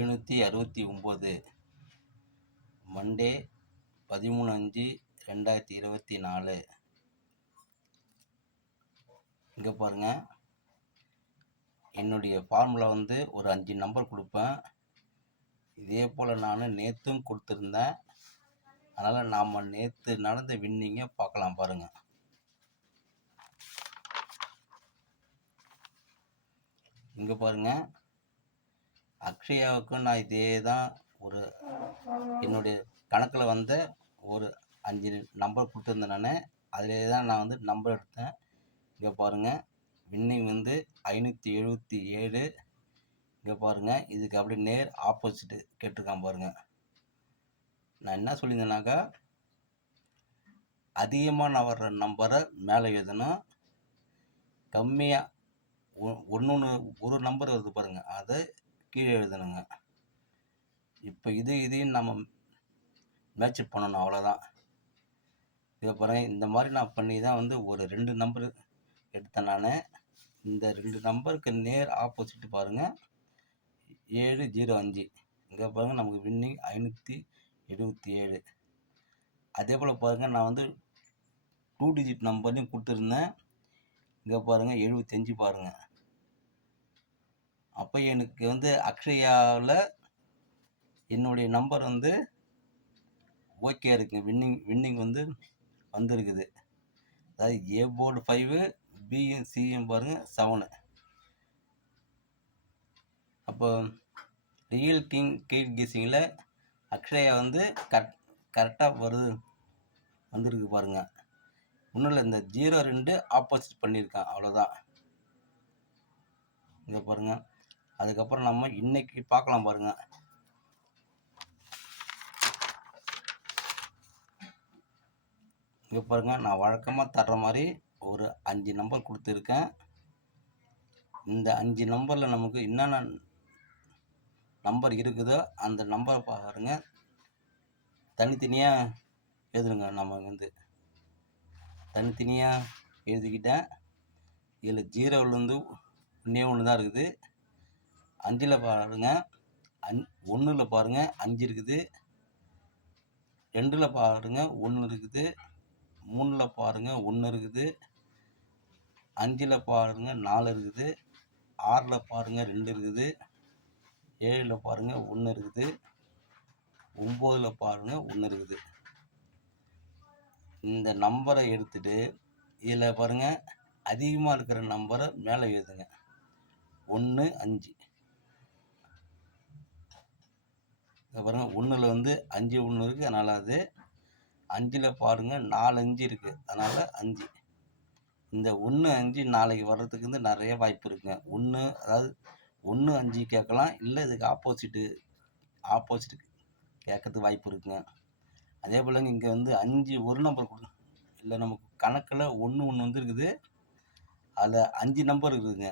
769 Monday 13/5/2024. இங்கே பாருங்கள், என்னுடைய ஃபார்முலா வந்து ஒரு 5 நம்பர் கொடுப்பேன். இதே போல் நான் நேற்றும் கொடுத்துருந்தேன். அதனால் நாம் நேற்று நடந்த வின்னிங்கை பார்க்கலாம் பாருங்கள். இங்கே பாருங்கள், அக்ஷயாவுக்கு நான் இதே தான் ஒரு என்னுடைய கணக்கில் வந்த ஒரு 5 நம்பர் கொடுத்துருந்தேன். நான் அதிலே தான் நான் வந்து நம்பர் எடுத்தேன். இங்கே பாருங்கள், வின்னிங் வந்து 577. இங்கே பாருங்கள், இதுக்கு அப்படியே நேர் ஆப்போசிட்டு கேட்டிருக்கான் பாருங்கள். நான் என்ன சொல்லியிருந்தேனாக்கா, அதிகமாக நான் வர்ற நம்பரை மேலே எழுதணும், கம்மியாக ஒரு நம்பர் வருது பாருங்கள், அதை கீழே எழுதணுங்க. இப்போ இதையும் நம்ம மேட்ச் பண்ணணும், அவ்வளோதான். இதை பாருங்கள், இந்த மாதிரி நான் பண்ணி தான் வந்து ஒரு 2 நம்பர் எடுத்தேன் நான். இந்த 2 நம்பருக்கு நேர் ஆப்போசிட் பாருங்கள், 705. இங்கே பாருங்கள், நமக்கு வின்னிங் 577. அதே போல் பாருங்கள், நான் வந்து 2 டிஜிட் நம்பர்லையும் கொடுத்துருந்தேன். இங்கே பாருங்கள், 75 பாருங்கள். அப்போ எனக்கு வந்து அக்ஷயாவில் என்னுடைய நம்பர் வந்து ஓகே இருக்குங்க. வின்னிங் வந்து வந்துருக்குது. அதாவது ஏ போர்டு 5, பியும் சியும் பாருங்கள் 7. அப்போ ரியல் கிங் கேட் கீசிங்கில் அக்ஷயா வந்து கரெக்டாக வந்துருக்கு பாருங்கள். ஒன்றும் இல்லை, இந்த 02 ஆப்போசிட் பண்ணியிருக்கான், அவ்வளோதான். இங்கே பாருங்கள், அதுக்கப்புறம் நம்ம இன்னைக்கு பார்க்கலாம் பாருங்கள். இங்கே பாருங்கள், நான் வழக்கமாக தர்ற மாதிரி ஒரு 5 நம்பர் கொடுத்துருக்கேன். இந்த 5 நம்பரில் நமக்கு என்னென்ன நம்பர் இருக்குதோ அந்த நம்பரை பாருங்கள், தனித்தனியாக எழுதுங்க. நம்ம வந்து தனித்தனியாக எழுதிக்கிட்டேன். இதில் 0லேருந்து ஒன்று தான் இருக்குது. 5ல் பாருங்கள், 1ல் பாருங்கள் 5 இருக்குது. 2ல் பாருங்கள் 1 இருக்குது. 3ல் பாருங்கள் 1 இருக்குது. 5ல் பாருங்கள் 4 இருக்குது. 6ல் பாருங்கள் 2 இருக்குது. 7ல் பாருங்கள் 1 இருக்குது. 9ல் பாருங்கள் 1 இருக்குது. இந்த நம்பரை எடுத்துகிட்டு இதில் பாருங்கள், அதிகமாக இருக்கிற நம்பரை மேலே எழுதுங்க. 1, 5. இதை பாருங்கள், 1ல் வந்து 5 1 இருக்குது, அதனால் அது. 5ல் பாருங்கள் 4 5 இருக்குது, அதனால் 5. இந்த 1 5 நாளைக்கு வர்றதுக்கு வந்து நிறைய வாய்ப்பு இருக்குங்க. அதாவது 1 5 கேட்கலாம், இல்லை இதுக்கு ஆப்போசிட்டு கேட்கறதுக்கு வாய்ப்பு இருக்குங்க. அதே போலங்க, இங்கே வந்து 5 ஒரு நம்பர் இல்லை, நமக்கு கணக்கில் 1 வந்துருக்குது, அதில் 5 நம்பர் இருக்குதுங்க.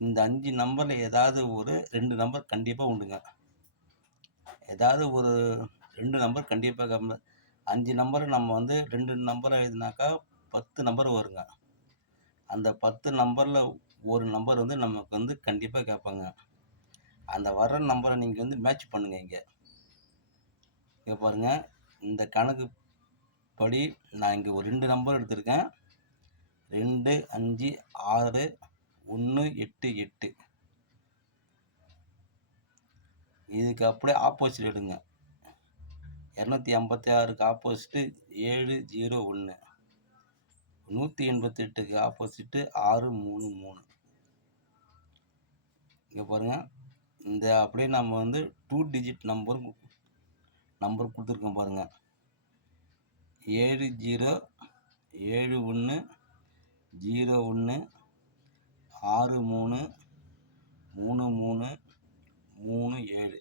இந்த 5 நம்பரில் ஏதாவது ஒரு 2 நம்பர் கண்டிப்பாக உண்டுங்க. ஏதாவது ஒரு 2 நம்பர் கண்டிப்பாக 5 நம்பரை நம்ம வந்து 2 நம்பரை எழுதினாக்கா 10 நம்பர் வருங்க. அந்த 10 நம்பரில் ஒரு நம்பர் வந்து நமக்கு வந்து கண்டிப்பாக கேட்பாங்க. அந்த வர்ற நம்பரை நீங்கள் வந்து மேட்ச் பண்ணுங்கள். இங்கே பாருங்கள், இந்த கணக்கு படி நான் இங்கே ஒரு 2 நம்பர் எடுத்திருக்கேன். 2 5 6 1 8 8. இதுக்கு அப்படியே ஆப்போசிட் எடுங்க. 256க்கு ஆப்போசிட்டு 7 0 1. 188க்கு ஆப்போசிட்டு 6 3 3. இங்கே பாருங்கள், இந்த அப்படியே நம்ம வந்து 2 டிஜிட் நம்பர் கொடுத்துருக்கோம் பாருங்கள். 7 0 7 1 0 1 6 3 3 3 3 7.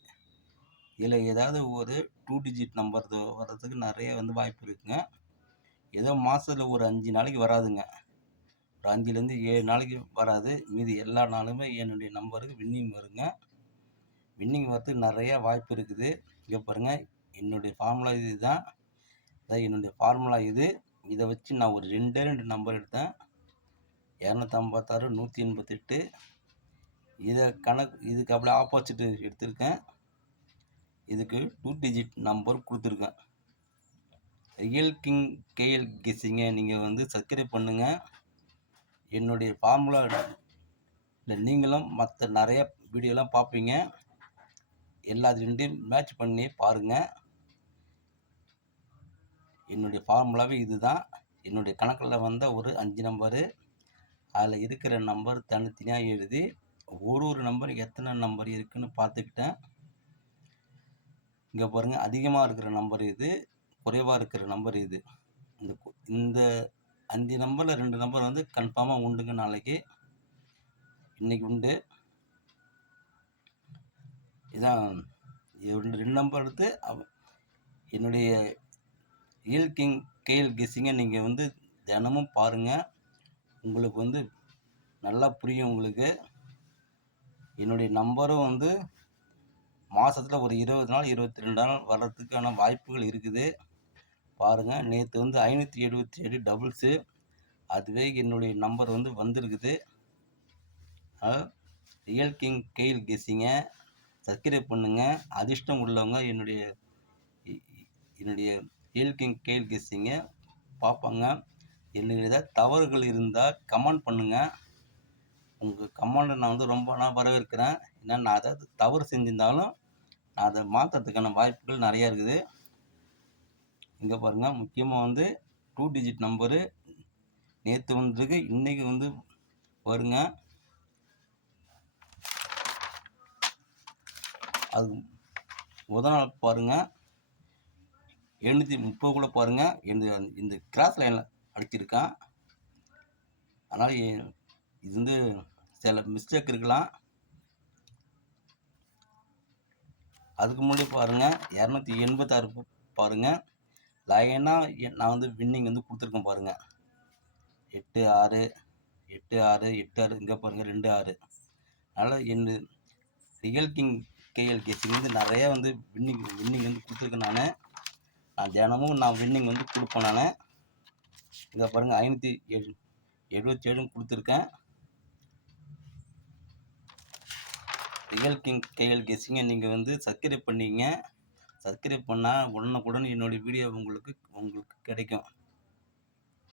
இதில் ஏதாவது ஒரு 2 டிஜிட் நம்பர் வர்றதுக்கு நிறைய வந்து வாய்ப்பு இருக்குங்க. ஏதோ மாதத்தில் ஒரு 5 நாளைக்கு வராதுங்க. ஒரு 5லேருந்து 7 நாளைக்கு வராது. மீதி எல்லா நாளுமே என்னுடைய நம்பருக்கு வின்னிங் வருங்க. வின்னிங் வரதுக்கு நிறையா வாய்ப்பு இருக்குது. இங்கே பாருங்கள், என்னுடைய ஃபார்முலா இது தான். அதான் என்னுடைய ஃபார்முலா இது. இதை வச்சு நான் ஒரு 2 நம்பர் எடுத்தேன். 256 188. இதுக்கு அப்படியே ஆப்போசிட் எடுத்திருக்கேன். இதுக்கு 2 டிஜிட் நம்பர் கொடுத்துருக்கேன். ரியல் கிங் கேஎல் கெஸ்ஸிங்கை நீங்கள் வந்து சப்ஸ்கிரைப் பண்ணுங்கள். என்னுடைய ஃபார்முலா இல்லை, நீங்களும் மற்ற நிறைய வீடியோலாம் பார்ப்பீங்க. எல்லா ரெண்டையும் மேட்ச் பண்ணி பாருங்கள். என்னுடைய ஃபார்முலாவே இதுதான். என்னுடைய கணக்கில் வந்த ஒரு 5 நம்பரு, அதில் இருக்கிற நம்பர் தனித்தனியாக எழுதி ஒரு நம்பர் எத்தனை நம்பர் இருக்குதுன்னு பார்த்துக்கிட்டேன். இங்கே பாருங்கள், அதிகமாக இருக்கிற நம்பர் இது, குறைவாக இருக்கிற நம்பர் இது. இந்த 5 நம்பரில் 2 நம்பர் வந்து கன்ஃபார்மாக உண்டுங்க. நாளைக்கு இன்றைக்கி உண்டு. இதான் 2 நம்பர் எடுத்து என்னுடைய ரியல் கிங் கேஎல் கெஸ்ஸிங்கை நீங்கள் வந்து தினமும் பாருங்கள். உங்களுக்கு வந்து நல்லா புரியும். உங்களுக்கு என்னுடைய நம்பரும் வந்து மாதத்தில் ஒரு 20 நாள் 22 நாள் வர்றதுக்கான வாய்ப்புகள் இருக்குது. பாருங்கள், நேற்று வந்து 577 டபுள்ஸு, அதுவே என்னுடைய நம்பர் வந்து வந்திருக்குது. ரியல் கிங் கேஎல் கெஸ்ஸிங்கை சப்ஸ்கிரைப் பண்ணுங்கள். அதிர்ஷ்டம் உள்ளவங்க என்னுடைய ரியல் கிங் கேஎல் கெஸ்ஸிங்கை பார்ப்பாங்க. என்னுடைய ஏதாவது தவறுகள் இருந்தால் கமெண்ட் பண்ணுங்கள். உங்கள் கமெண்டை நான் வந்து ரொம்ப வரவேற்கிறேன். ஏன்னா நான் ஏதாவது தவறு செஞ்சிருந்தாலும் நான் அதை மாற்றுறதுக்கான வாய்ப்புகள் நிறையா இருக்குது. இங்கே பாருங்கள், முக்கியமாக வந்து 2 டிஜிட் நம்பரு நேற்று வந்துருக்கு, இன்றைக்கி வந்து வருங்க. அது முதல் நாள் பாருங்கள், 730 கூட பாருங்கள். இந்த கிராஸ் லைனில் அடிச்சிருக்கான். அதனால் இது வந்து சில மிஸ்டேக் இருக்கலாம். அதுக்கு முன்னாடி பாருங்கள், 286 பாருங்கள். லைனாக நான் வந்து வின்னிங் வந்து கொடுத்துருக்கேன் பாருங்கள். 8-6 8-6 8-6, இங்கே பாருங்கள் 2-6. அதனால் ரியல் கிங் கேஎல் கெஸ்ஸிங் வந்து நிறையா வந்து வின்னிங் வந்து கொடுத்துருக்கேன். நான் தினமும் வின்னிங் வந்து கொடுப்பேன். நான் இதை பாருங்கள், 577 கொடுத்துருக்கேன். ரியல் கிங் கேஎல் கெஸ்ஸிங்கை நீங்கள் வந்து சப்ஸ்கிரைப் பண்ணிங்க. சப்ஸ்கிரைப் பண்ணால் உடனுக்குடன் என்னுடைய வீடியோ உங்களுக்கு கிடைக்கும்.